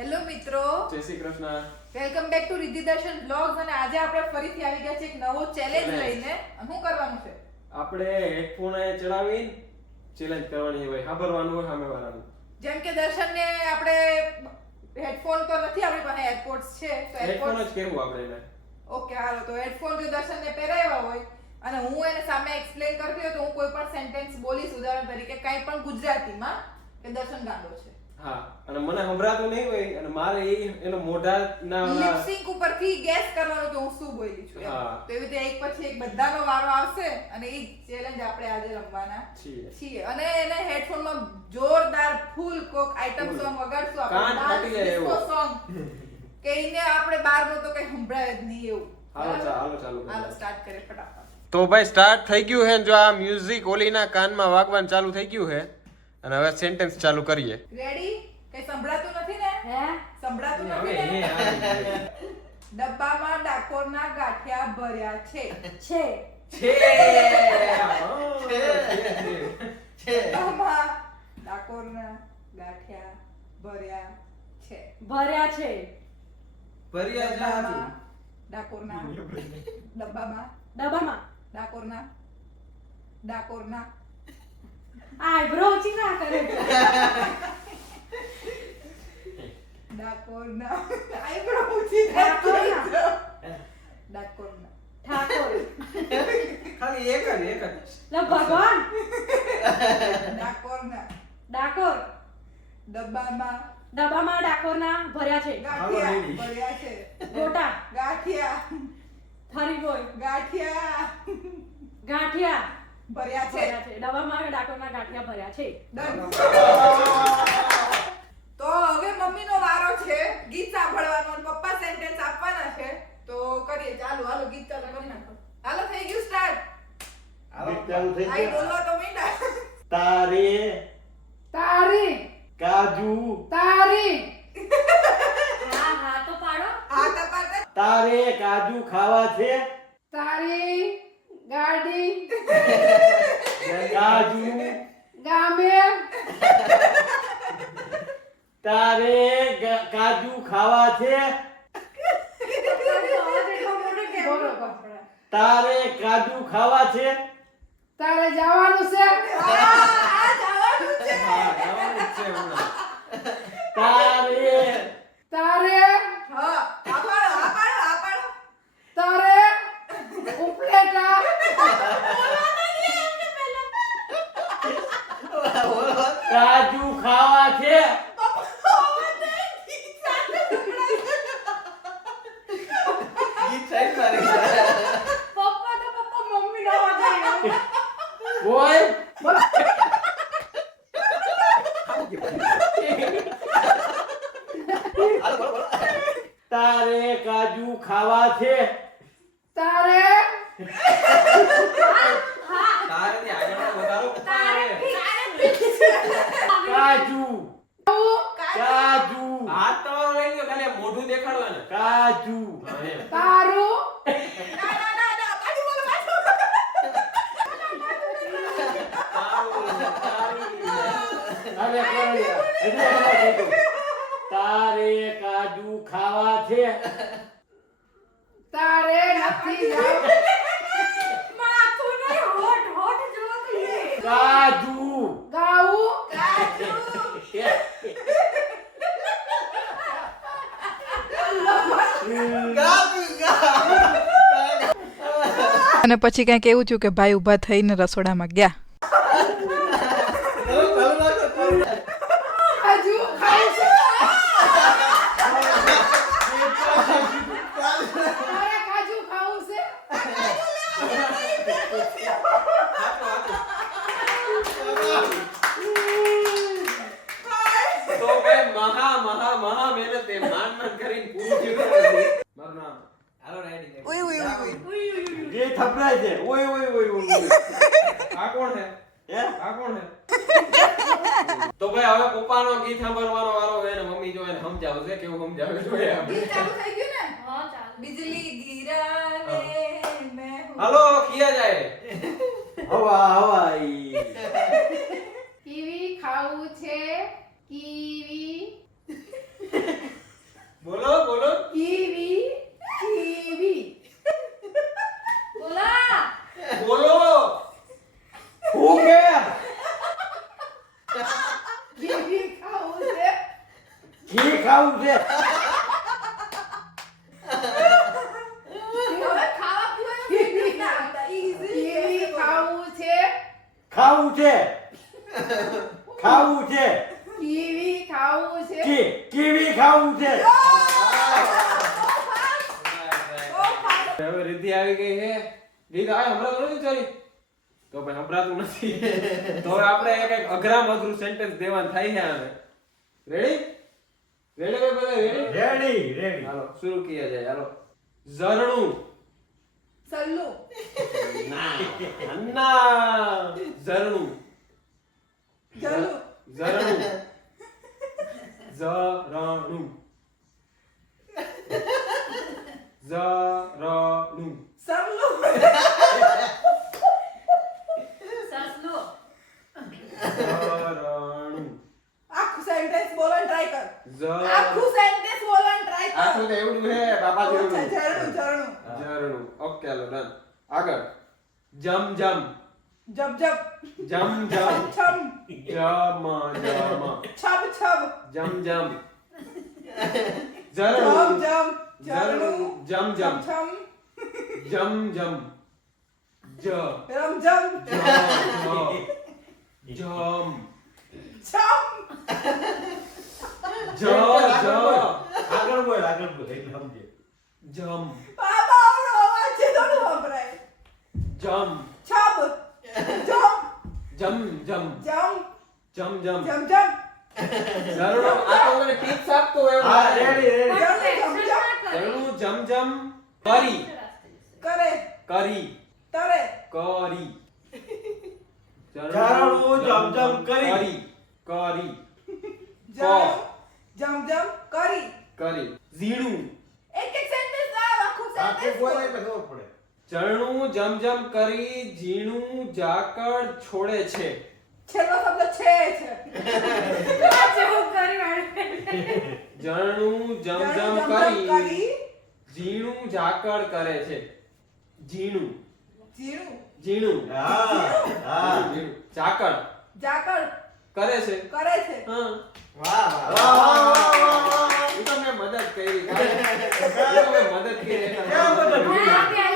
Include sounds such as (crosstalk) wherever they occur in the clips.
Hello મિત્રો. જય Shri Krishna. Welcome back to Riddhi Darshan blogs અને આજે આપણે ફરીથી આવી ગયા છે એક નવો ચેલેન્જ લઈને. શું કરવાનું છે? આપણે હેડફોન ચડાવી ચેલેન્જ કરવાની હોય સાંભળવાનું હોય સામે વાળાનું જેમ કે દર્શનને આપણે હેડફોન તો નથી આપણી પાસે એરપોર્ટ્સ છે તો હેડફોન જ કેવું આપણે એને? ઓકે હાલો તો હેડફોન જો દર્શનને પહેરાવ્યા હોય અને હું એને સામે એક્સપ્લેન કરતી હોય તો હું કોઈ પણ સેન્ટેન્સ બોલીશ ઉદાહરણ તરીકે કંઈ પણ ગુજરાતીમાં કે દર્શન ગાંડો છે. હા અને મને સંભળાતું નહીં હોય અને મારે એ એનો મોઢા ના લિપસિંક ઉપરથી ગેસ કરવાનો કે હું શું બોલી છું હા. તો એવી રીતે એક પછી એક બધાનો વારો આવશે અને એ ચેલેન્જ આપણે આજે રમવાના છીએ. છીએ. અને એને હેડફોનમાં જોરદાર ફૂલ કોક આઇટમ સોંગ વગાડશું કાન ફાટી જાય એવો. સોંગ કે એને આપણે બારનું તો કઈ સંભળાય જ નહીં એવું. હાલો ચાલો ચાલો હાલો સ્ટાર્ટ કરીએ ફટાફટ. તો ભાઈ સ્ટાર્ટ થઈ ગયું છે જો આ મ્યુઝિક ઓલીના કાનમાં વાગવાનું ચાલુ થઈ ગયું છે અને હવે સેન્ટેન્સ ચાલુ કરીએ. રેડી કઈ સંભળાતું નથી ને? હે? સંભળાતું નથી ને? ડબ્બામાં ડાકોરના ગાંઠિયા ભર્યા છે. (laughs) છે. છે. છે. ડબ્બામાં ડાકોરના ગાંઠિયા ભર્યા છે. ભર્યા છે. ભર્યા છે ડાકોરના ડબ્બામાં ડબ્બામાં. ડાકોરના ડાકોરના આઈબ્રો ઊંચી ના કરે ડાકોરના આઈબ્રો ઊંચી ડાકોરના. ડાકોર ના ઠાકોર ખાલી એક જ એક જ લે ભગવાન ડાકોરના ડાકોર ડબ્બામાં ડબ્બામાં ડાકોરના ભર્યા છે ગાંઠિયા ભર્યા છે ગોટા ગાંઠિયા થરી ગોય ગાંઠિયા ગાંઠિયા ભર્યા છે. છે. ડાકોરના ગાંઠિયા ભર્યા છે. તો હવે મમ્મીનો વારો છે. ગીત સાંભળવાનો અને પપ્પા સેન્ટેન્સ આપવાના છે. તો કરીએ. ચાલો હાલો ગીત ચાલુ કરી નાખો. હાલો થઈ ગયું સ્ટાર્ટ હાલો. ચાલુ થઈ આઈ ગયું? બોલવા તો મીંડા. તારે તારી. કાજુ. તારી. હા હા તો પાડો. હા તપાસ તારે કાજુ ખાવા છે? તારી. ગાડી. કાજુ ગામે. તારે કાજુ ખાવા છે? તારે કાજુ ખાવા છે? તારે જવાનું છે. તારે તારે હા આ પાડો આ પાડો આ પાડો તારે ઉપલેટા કાજુ ખાવા છે ગીત સાઈડમાં રહી જાય. પપ્પા તો પપ્પા મમ્મી નો વાગે બોલ હાલો, બોલો, બોલો. તારે કાજુ ખાવા છે? તારે? કાજુ. કાજુ. હાથ તમારો લઈ લ્યો ખાલી મોઢું દેખાડવાનું કાજુ. તારું ના ના તારે કાજુ ખાવા છે? તારે નથી માથું ને હોઠ હોઠ જો કાજુ. ગાઉ. કાજુ અને પછી કંઈક એવું થયું કે ભાઈ ઊભા થઈને રસોડામાં ગયા. કોણ હે? આ કોણ હે તો ભાઈ હવે પપ્પાનો ગીત સાંભળવાનો વારો છે ને મમ્મી જો સમજાવશે કેવું સમજાવે જોઈએ આપણે ચાલુ થઈ ગયું ને? હા ચાલુ. બિજલી ગિરાને મે હાલો કિયા જાય. હવા હવાઈ. કીવી ખાવું છે? કીવી. બોલો બોલો. કીવી. કીવી. બોલા. હવે રિદ્ધિ આવી ગઈ છે. ગીત આ હમણાં નથી ચોરી તો ભાઈ હમણાં નથી. તો હવે આપણે એક એક અઘરામ અઘરું સેન્ટેન્સ દેવાનું થાય છે આને રેડી રેડી ભાઈ બધા? રેડી રેડી રેડી હાલો શરૂ કિયા જાય. હાલો. ઝરણું. સલ્લું. ના અન્ના ઝરણું. ઝરણું. ઝરણું. ઝરણું સરલું. સસલું ઝરણું આખું sentence બોલવાનું try કર. ઝ આખું sentence બોલવાનું try કર. આખું તો એવડું હે બાબા અચ્છા, જેવડું ઝરણું, ઝરણું. ઝરણું ઓકે હાલો ડન આગળ જમ જમ જબ જબ. જમ જમ છમ જમ જમ છબ છબ. જમ જમ જમ ઝરણું જમ. ઝરણું ઝરણું. જમ જમ છમ જમ જમ જ રમ જમ. જ જ જમ છમ. જ જ આગળ બોલ આગળ બોલ એટલે સમજે જમ બાબા, આવડો અવાજ છે, થોડું વપરાય. જમ છબ. જમ. જમ જમ. જમ. જમ જમ. જમ જમ. ઝરણું આ તો મને ટિપ્સ આપતો હોય હા રેડી રેડી જમ જમ જમ. જમ કરી. કરે. કરી. તરે. કરી. ઝરણું જમ જમ કરી. કરી. કરી. જમ જમ જમ. કરી. કરી. ઝીણું. એક એક સેન્ટેન્સ આ આખું આખું સેન્ટેન્સ બોલ બોલ. એટલે ખબર પડે. ઝરણું જમ જમ કરી ઝીણું ઝાકળ છોડે છે. છેલ્લો શબ્દ છે છે જેવું કરી જમ જમ કરી ઝીણું ઝાકળ કરે છે. ઝીણું. ઝીણું. ઝીણું. હા હા. ઝીણું. ઝાકળ. ઝાકળ. કરે છે. કરે છે. હા. વાહ વાહ વાહ વાહ વાહ વાહ એ તો મેં મદદ કરી. મદદ કરી.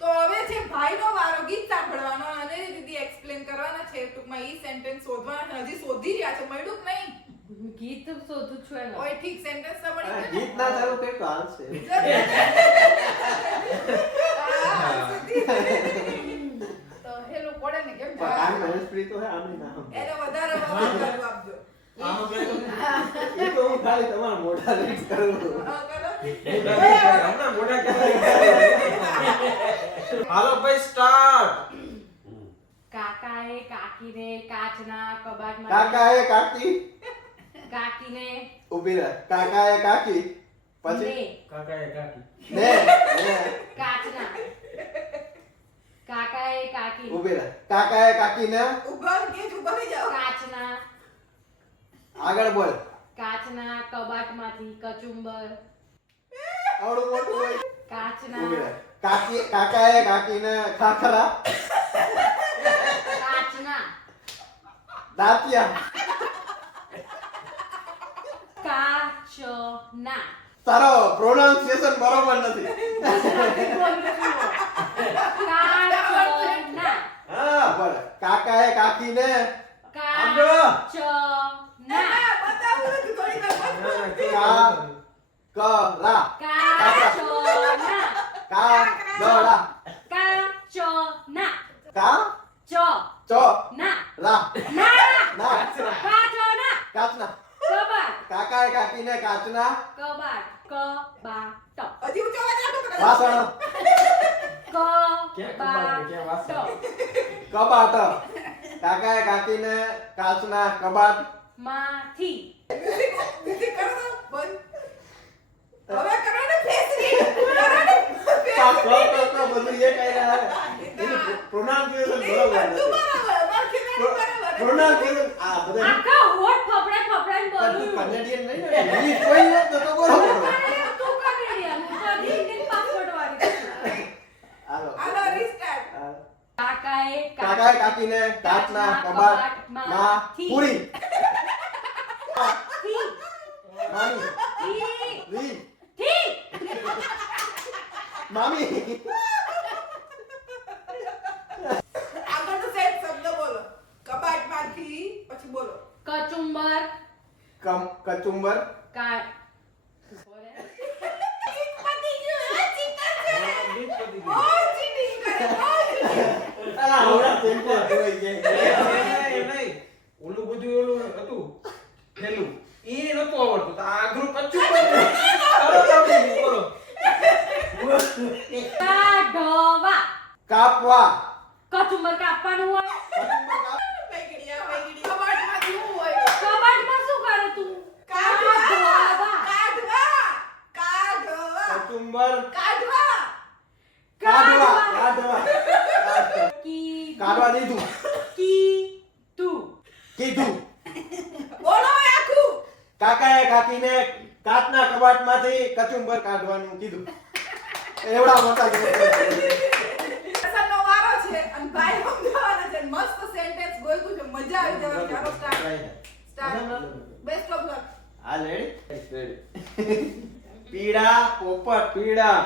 તે હવે છે ભાઈનો વારો ગીત સાંભળવાનો અને દીદી એક્સપ્લેન કરવાના છે ટૂંકમાં ઈ સેન્ટેન્સ શોધવાના. હજી શોધી રહ્યા છે, મળ્યું નહીં ગીત શોધું છું એનો. ઓય ઠીક સેન્ટેન્સ સાંભળી ગયો ગીત ના ચાલુ ને? (laughs) હા, સુધી. તો હેલો પડે ને કેમ જાય આ મને ફ્રી તો હે, આમ ના આમ. વધારે કરવું આપજો એ તો હું ખાલી તમારા મોઢા read કરું હા, કરો. હમણાં મોઢા હાલો ભાઈ સ્ટાર્ટ કાકાએ કાકીને કાચના કબાટમાં કાકાએ કાકી કાકીને ઊભી રહે. કાકાએ કાકી? પછી? કાકાએ કાકી. ને કાચના. કાકાએ કાકી. ઊભી રહે. કાકાએ કાકીને ઊભા કે ઊભા જાઓ. કાચના. આગળ બોલ. કાચના કબાટમાંથી કચુંબર. આવડું મોટું હોય. ઊભી કાચના રહે. કાકી કાકાએ કાકીને ખાખરા. કાચના. દાંતિયા. કાચના તારો પ્રોનાઉન્સિએશન બરોબર નથી. કાચના હા બોલ. કાકાએ કાકીને કાચના ના, બતાવું નથી, થોડી વાર પછી. કા કરા કાચના કા દડા કાચના કા? ચો. ચો. ના. લા. ના. ના. કાચના કાચના કાકાએ કાકીને કાચના કબાટ કબાટ. હજી ઊંચો અવાજ રાખો તો કદાચ. વાસણ. કબાટ ને? કબાટ. કાકાએ કાકીને કાચના કબાટ. માંથી. બીજી કરો તો બંધ. હવે કરો ને face read. કરો ને ક બધું એ કઈ ના. પ્રોનાઉન્સિએશન બરાબર. પ્રોનાઉન્સિએશન આ બધા આખા હોઠ ફફડે ફફડે કનેડિયન નહીં ને ઇંગ્લિશ કોઈ નથી તો તો બોલો તું કનેડિયન હું તો હજી ઇન્ડિયન પાસપોર્ટ વાળી છું. હાલો હાલો રિસ્ટાર્ટ હાલો. કાકાએ કાકાએ કાકીને કાચના કબાટમાં કબાટમાંથી પૂરી થી મામી થી રી થી મામી આગળનો સેટ શબ્દ બોલો કબાટમાંથી પછી બોલો કચુંબર કમ કચુંબર કા પતી ગયું આ ચીટર છે ગીત પતી બહુ ગયું. ચીટિંગ કરે બહુ cheating. અલા આવડા સેન્ટર જોઈ જાય એ નહીં, ઓલું બધું ઓલું હતું પેલું ઈ નતું આવડતું તો (laughs) આ આઘરું કચ્ચું પણ આવડી ગયું, બોલો કાઢવા કાપવા કચુંબર કાપવાનું હોય કચુંબર કાપ વેગડિયા, વેગડિયા. કબાટમાં શું હોય? કબાટમાં શું કરે તું કાઢવા. કાઢવા. કાઢવા. કાઢવા. કાઢવા. કાઢવા દીધું કી તું કીધું બોલો આખું. કાકાએ કાકીને કાચના કબાટમાંથી કચુંબર કાઢવાનું કીધું એવડા મોટા લેસનનો વારો છે અને ભાઈ સમજાવવાના છે. મસ્ત ગોખ્યું છે. મજા આવી જવાની. ચાલો of luck. હા રેડી પીડા પોપટ પીડા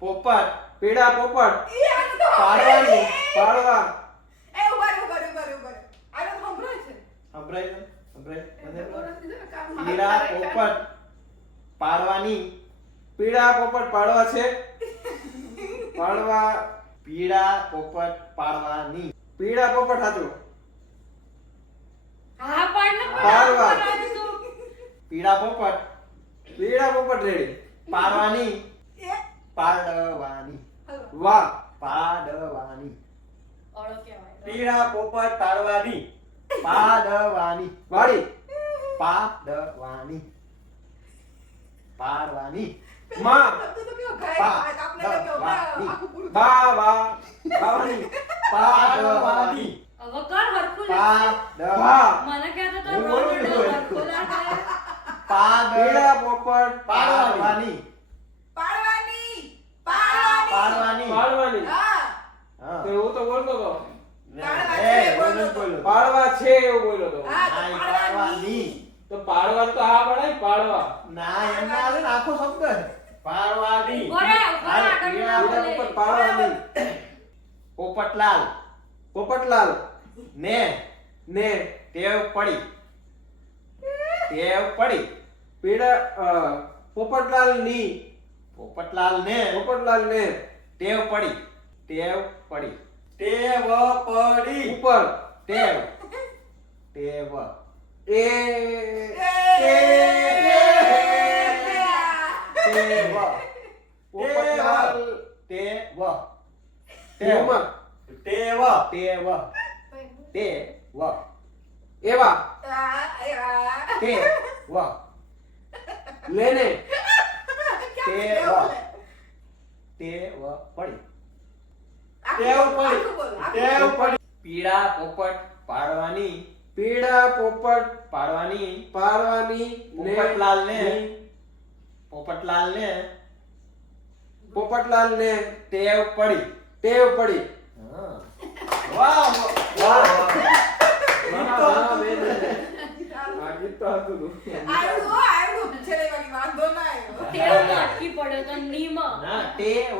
પોપટ પીડા પોપટ. પાડવાની પાડવા. એ ઊભા રહો, ઊભા રહો, ઊભા રહો, રહો. તો સંભળાય છે. સંભળાય? સંભળાય? પીડા પોપટ પાડવાની. પીડા પોપટ પાડવા છે? પાડવા પીડા પોપટ પાડવાની. પીડા પોપટ હાચું હા પાડવા. પીડા પોપટ. પીડા પોપટ રેડી. પાડવાની. પાડવાની. વા પાડવાની. પીળા પોપટ પાડવાની પાડવાની. વાળી. પાડવાની. પાડવાની. માં. શબ્દ તો કેવો ગાય. પા, આપણે તો કેવો બા, ગાય. ની. આખું પૂરું બા બા બાવાની પાડવાની હરખું પાડવા. મને કહેતો તો પોપટ પાડવાની પાડવાની. પાડવાની. પાડવાની. હા. તો એવું તો બોલતો તો. પાડવા છે, એવું બોલ્યો તો. પાડવાની. તો પાડવા તો હા પડાય પાડવા. ના એમાં આવે ને આખો શબ્દ પાડવાની. પાડવાની. (coughs) પોપટલાલ. પોપટલાલ. ને ને ટેવ પડી. ટેવ પડી. પીડા પોપટલાલની પોપટલાલ ને પોપટલાલ ને ટેવ પડી. ટેવ પડી. ટેવ પડી. ઉપર. ટેવ. ટેવ. એ. ટેવ. પોપટલાલ ટેવ. ટેવમાં ટેવ. ટેવ. ટેવ. એવા. આ, આ. ટેવ. લેને. ક્યાં ટેવ. બોલે? ટેવ પડી ટેવ ટેવ પોપટ પાડવાની પીડા પોપટ પાડવાની પાડવાની પોપટલાલ ને પોપટલાલ ને પોપટલાલ ને ટેવ પડી ટેવ પડી વાહ વાહ વાહ વાહ વાહ વાહ વાહ વાહ તો હતું તું. આવડું હો, આવડું. છેલ્લે વાળી વાંધો ના આવ્યો. પડ્યો તો નીમાં. ના ટેવ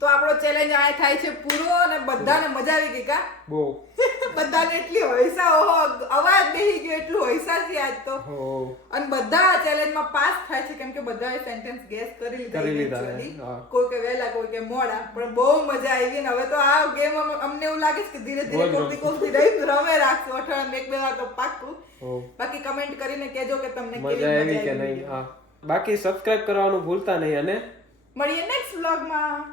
તો આપણો ચેલેન્જ આ થાય છે પૂરો અને બધાને મજા આવી ગઈ કા? બહુ. (laughs) બધાને એટલી હૈસા ઓહો અવાજ બેહી ગયો એટલું હૈસા છે આજ તો. હો. અને બધા ચેલેન્જમાં પાસ થાય છે કેમ કે બધાએ સેન્ટેન્સ ગેસ કરી લીધા કરી લીધા, કોઈ કે વેલા કોઈ કે મોડા પણ બહુ મજા આવી ને હવે તો આ ગેમ અમને એવું લાગે છે કે ધીરે ધીરે. કોકથી કોકથી રહીને રમે રાખશું અઠવાડિયામાં એક બે વાર તો પાક્કું બાકી કમેન્ટ કરીને કહેજો કે તમને કેવી મજા આવી કે નહીં હા. બાકી સબસ્ક્રાઇબ કરવાનું ભૂલતા નહીં અને મળીએ નેક્સ્ટ વ્લોગમાં